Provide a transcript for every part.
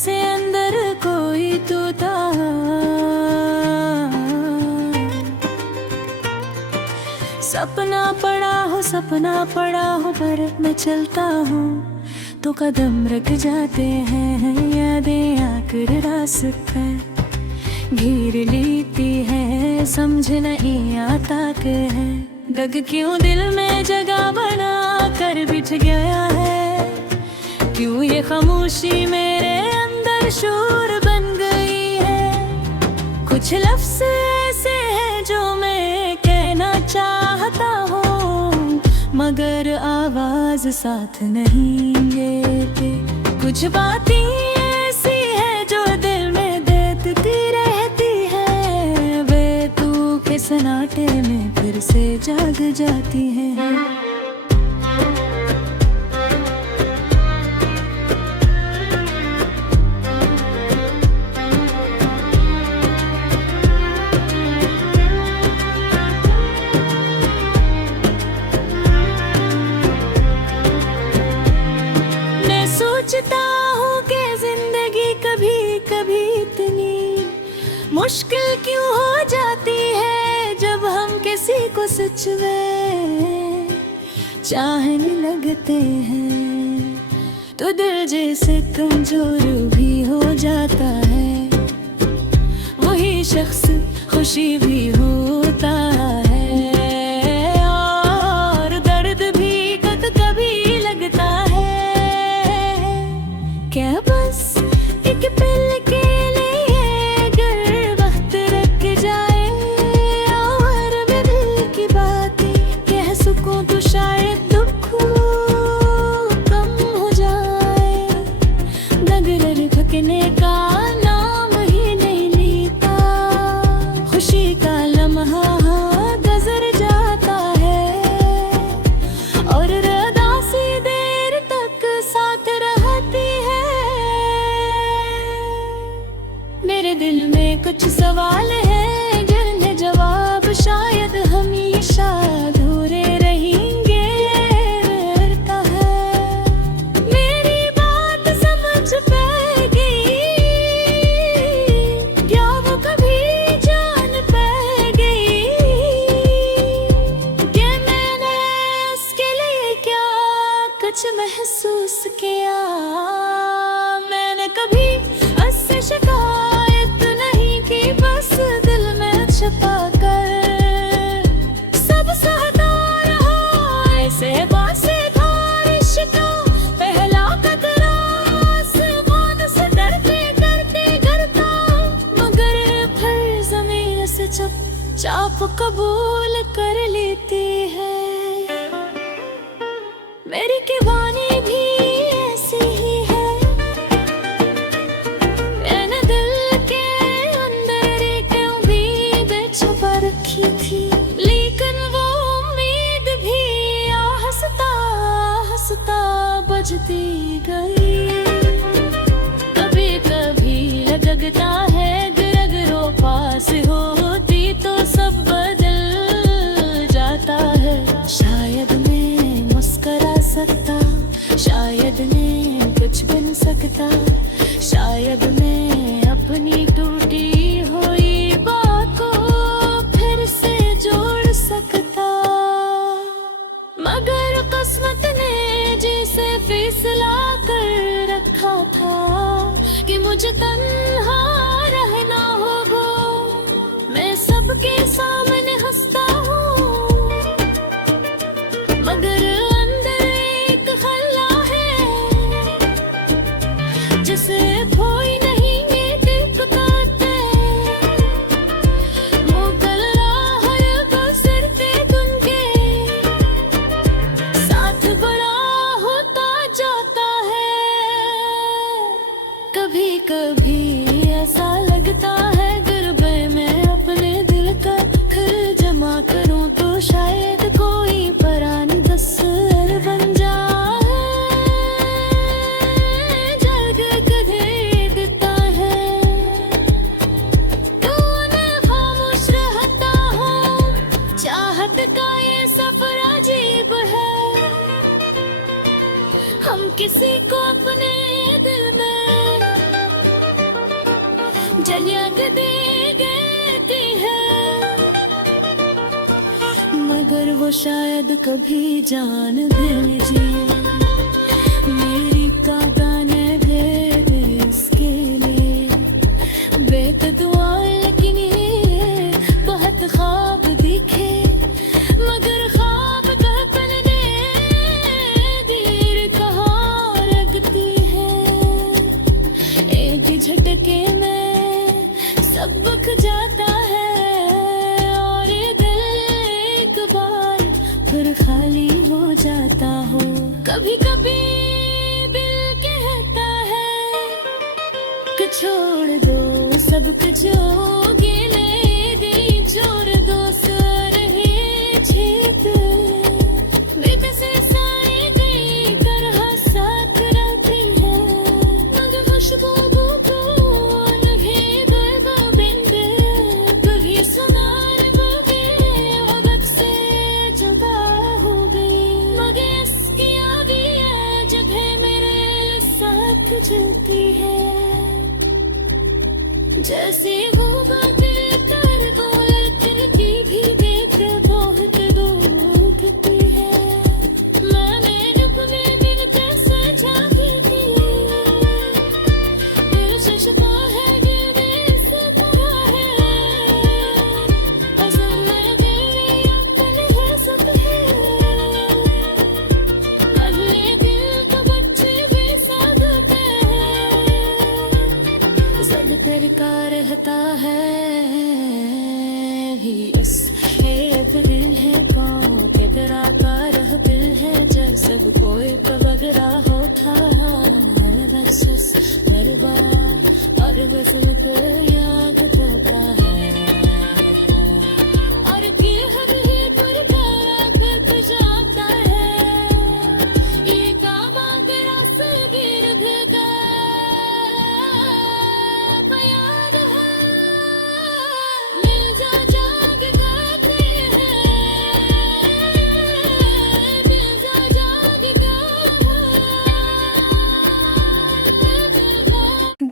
जैसे अंदर कोई तोता। सपना पड़ा हो पर मैं चलता हूँ तो कदम रख जाते हैं, यादें आकर रास्ते घेर लेती है, समझ नहीं आता कि है दग क्यों दिल में जगह बना कर बिठ गया है। क्यों ये खामोशी मेरे अंदर शोर बन गई है। कुछ लफ्ज़ ऐसे हैं जो मैं कहना चाहता हूँ मगर आवाज साथ नहीं लेते। कुछ बातें ऐसी है जो दिल में देती रहती है, वे तू के सन्नाटे में फिर से जाग जाती है। सोचता हूँ कि जिंदगी कभी कभी इतनी मुश्किल क्यों हो जाती है, जब हम किसी को सच में चाहने लगते हैं तो दिल जैसे कमजोर भी हो जाता है। वही शख्स खुशी भी होता है और दर्द भी कभी लगता है। क्या बस एक पल के लिए अगर वक्त रख जाए और मैं दिल की बातें कह सकूं तो शायद दुख कम हो जाए। नगर थकने का नाम ही नहीं लेता, खुशी का लम्हा गुजर जाता है और उदासी देर तक साथ रहती है। मेरे दिल में कुछ सवाल है जिन्हें जवाब शायद हमेशा अधूरे रहेंगे। डरता है मेरी बात समझ पाएगी, क्या वो कभी जान पाएगी कि मैंने उसके लिए क्या कुछ महसूस किया। मैंने कभी उससे शिकायत नहीं की, बस दिल में छुपा कर सब सहता रहा। ऐसे बासे था रिश्ता पहला कतरा, आसमान से डरते करता मगर फिर जमीन से चुपचाप कबूल कर लेती है। मेरी कहानी भी ऐसी ही है, मैंने दिल के अंदर एक उम्मीद छुपा रखी थी, लेकिन वो उम्मीद भी हंसता हंसता बुझती गई। कभी कभी लगता है गिरगिरों पास होती तो सब बदल जाता है। शायद मैं मुस्कुरा सकता, शायद मैं कुछ बन सकता, शायद मैं अपनी टूटी हुई बात को फिर से जोड़ सकता। मगर किस्मत ने जैसे फैसला कर रखा था कि मुझे तन्हा रहना होगा। मैं सबके सामने हंसता हूँ मगर अंदर एक खला है जिसे कोई नहीं दिखता। मुगल राह गुजरते दुनके साथ बड़ा होता जाता है। कभी कभी ऐसा लगता है गुरबे में अपने दिल का खल जमा करूं तो शायद कोई परान दस्तर बन जाए। जग कदे देता है तो मैं खामोश रहता हूँ। चाहत का ये सफर अजीब है, हम किसी को अपने दिल में चलिया के दे गई है, मगर वो शायद कभी जान भी जिए। मेरी कागाने भेजे इसके लिए बेतदुआ, लेकिन ये बहुत ख्वाब दिखे, मगर ख्वाब का पलने देर कहाँ लगती है। एक झटके में सब बख जाता है, और ये दिल एक बार फिर खाली हो जाता हो। कभी कभी दिल कहता है कि छोड़ दो सब कुछ, जो गिले गई छोड़ दो सारे छेद, बेकसे साए गई तरह साथ रहती है, मगर खुशबू कौन भेद बिंद कभी सुनार बगे वक्त से जुदा हो गई, मगर इसकी आवी है जब है मेरे साथ चलती है। जैसे वो बातें तर बोले तिनकी भी देख बहुत दुखती है। मैंने रूप में मिलते सजा भी दी, दिल से छुपा है दिल से भरा है, असल में दिल अपने है सब है, अगले दिल तो बच्चे भी साधते हैं, सब तेरे का रहता है भी इस दिल है पाँव के तरह का रह दिल है, जब सब कोई पवगरा होता बस और बस याद करता है, और कि हम ही पर कट जाता है, ये काबा के रास्ते गिर गया याद है, मिल जा जाग गाते हैं, मिल जा जाग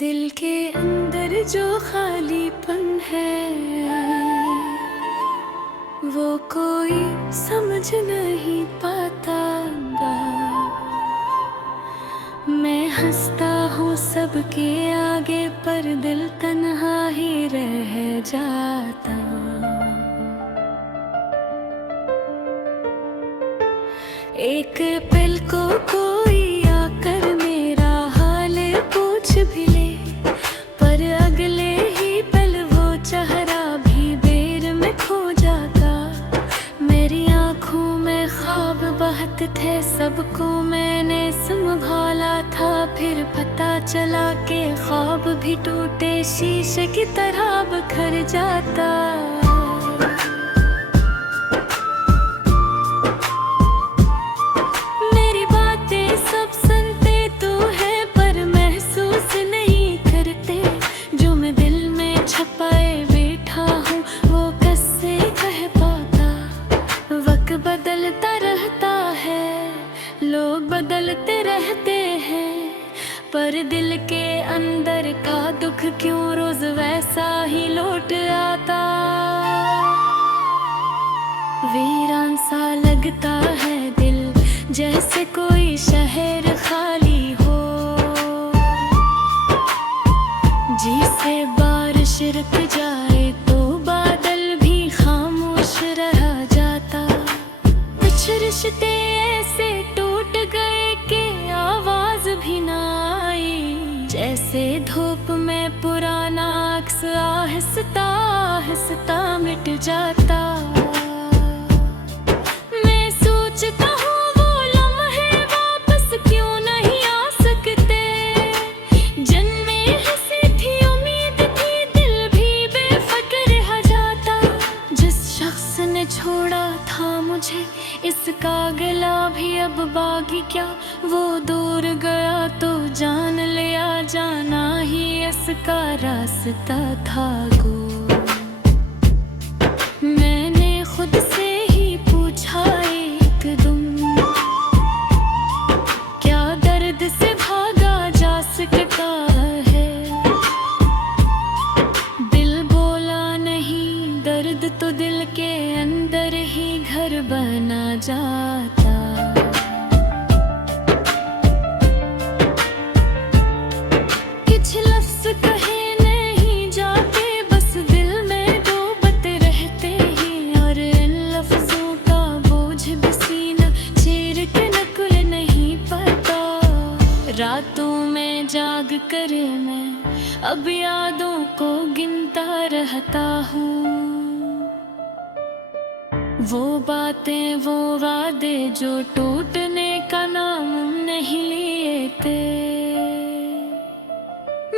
दिल के अंदर जो खालीपन है, वो कोई समझ नहीं पाता। मैं हंसता हूँ सबके आगे, पर दिल तन्हा ही रह जाता। एक पल को कोई आकर मेरा हाल पूछ भी ले, पर अगले ही पल वो चेहरा भी देर में खो जाता। मेरी आँखों में ख्वाब बहत थे, सबको मैंने संभाला था, फिर पता चला कि ख्वाब भी टूटे शीशे की तरह बिखर जाता। मेरी बातें सब सुनते तो है, पर महसूस नहीं करते, जो मैं दिल में छपाए बैठा हूँ वो कैसे कह पाता। वक्त बदलता रहता है, लोग बदलते रहते हैं, पर दिल के अंदर का दुख क्यों रोज वैसा ही लौट आता। वीरान सा लगता है दिल, जैसे कोई शहर खाली हो, जिसे बारिश रुक जाए तो बादल भी खामोश रह जाता। कुछ रिश्ते ऐसे टूट गए कि आवाज भी ना आई, जैसे धूप में पुराना अक्स आहिस्ता आहिस्ता मिट जाता। मैं सोचता हूँ वो लम्हे वापस क्यों नहीं आ सकते, जन्मे हंसी थी उम्मीद थी, दिल भी बेफिक्र रह जाता। जिस शख्स ने छोड़ा था मुझे, इसका गला भी अब बागी क्या, वो दूर गया तो जान लिया, जाना ही इसका रास्ता था गो। मैंने खुद से ही पूछा एक दम, क्या दर्द से भागा जा सकता है। बस कहे नहीं जाते, बस दिल में डूबते रहते हैं। और इन लफ्जों का बोझ भी सीना चीर के नकुल नहीं पता। रातों में जाग कर मैं अब यादों को गिनता रहता हूँ। वो बातें वो वादे जो टूटने का नाम नहीं लिए थे।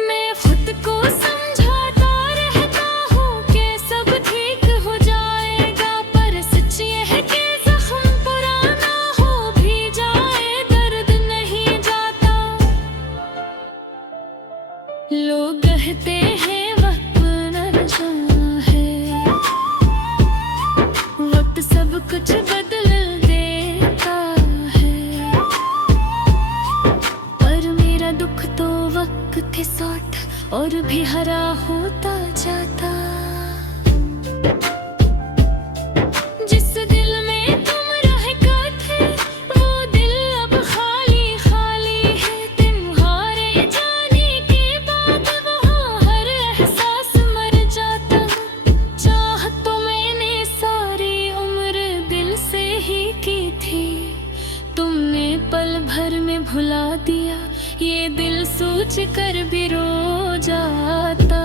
मैं खुद को समझाता रहता हूँ कि सब ठीक हो जाएगा, पर सच ये है कि जख्म पुराना हो भी जाए दर्द नहीं जाता। लोग कहते हैं वक्त न रहा है, वक्त सब कुछ बदल देता है। पर मेरा दुख तो वक्त के साथ और भी हरा होता जाता। जिस दिल में तुम रहकर थे, वो दिल अब खाली खाली है। तुम्हारे जाने के बाद वहाँ हर एहसास मर जाता। चाहत तो मैंने सारी उम्र दिल से ही की थी, तुमने पल भर में भुला दिया, ये दिल सोच कर भी रो जाता।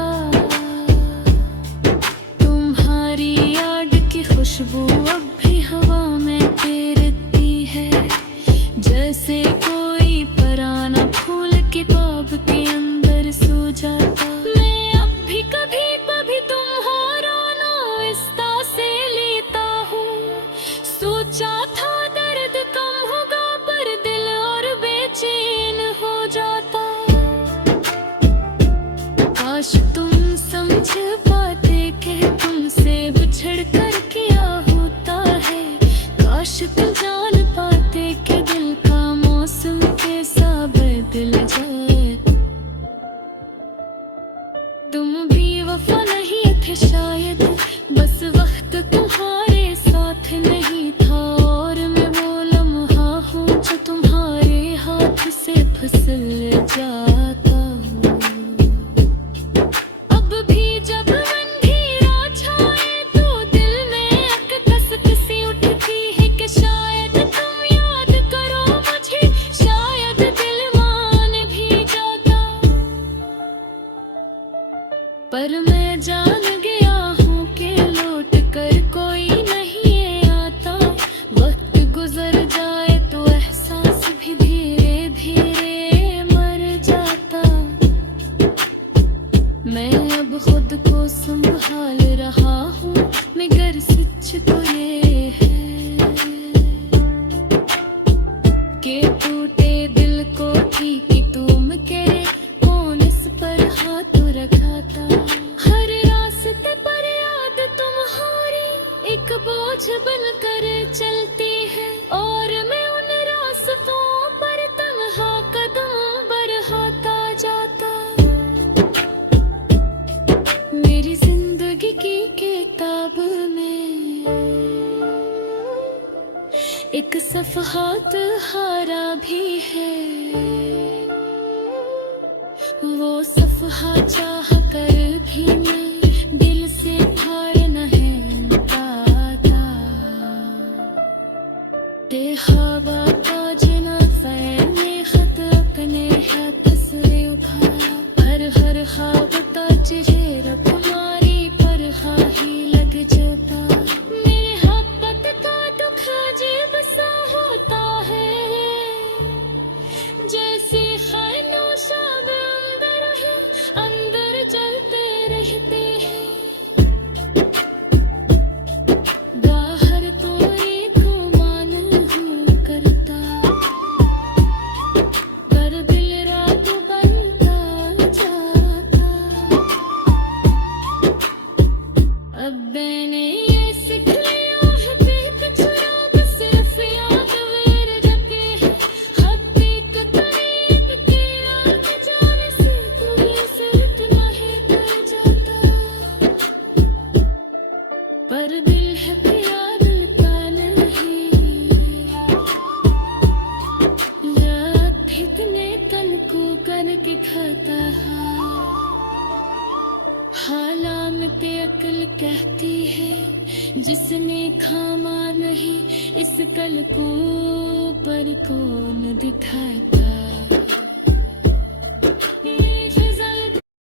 तुम्हारी याद की खुशबू अब भी हवा में तैरती है, जैसे कोई पुराना फूल किताब के अंदर सो जाता। मैं अब भी कभी कभी तुम्हारा नाम इस्ता से लेता हूँ। सोचा था दर्द कम होगा, पर दिल और बेचैन हो जाता। काश तुम समझ पाते कि तुमसे बिछड़ कर क्या होता है। काश तुम जान पाते कि दिल का मौसम कैसा बदल जाए। तुम भी वफा नहीं थे शायद, बस वक्त तुम्हारे साथ नहीं था। और मैं वो लम्हा हूँ जो तुम्हारे हाथ से फिसल जाता हूँ। अब भी जब अंधेरा छाए तो दिल में एक कसक सी उठती है कि शायद तुम याद करो मुझे, शायद दिल मान भी जाता। पर मैं जान गया हूँ कि लौट कर कोई नहीं आता। वक्त गुजर जाए तो एहसास भी धीरे धीरे मर जाता। मैं अब खुद को संभाल रहा हूँ, मगर सच तो ये है कि टूटे दिल को ठीक तुम करे, कौन इस पर हाथ रखाता। हर रास्ते पर याद तुम्हारी एक बोझ बनकर चलती है, और मैं उन रास्तों पर तन्हा कदम बढ़ाता जाता। मेरी जिंदगी की किताब में एक सफ़हा हारा भी है। वो सफ़हा चाह कर भी मैं दिल से फाड़ नहीं पाता। हवा का जना फैने खत अपने हाथ से उठाया। हर ख्वाब का चेहरा तुम्हारी पर ही लग जाता। मेरे हाथ का दुख अजीब सा होता है, जैसे खामोशा अंदर है, अंदर जलते रहते हैं। बाहर तोरे घुमान हूँ करता, पर दिल रात बनता जाता। के अक्ल कहती है जिसने खामा नहीं इस कल को पर कौन दिखाता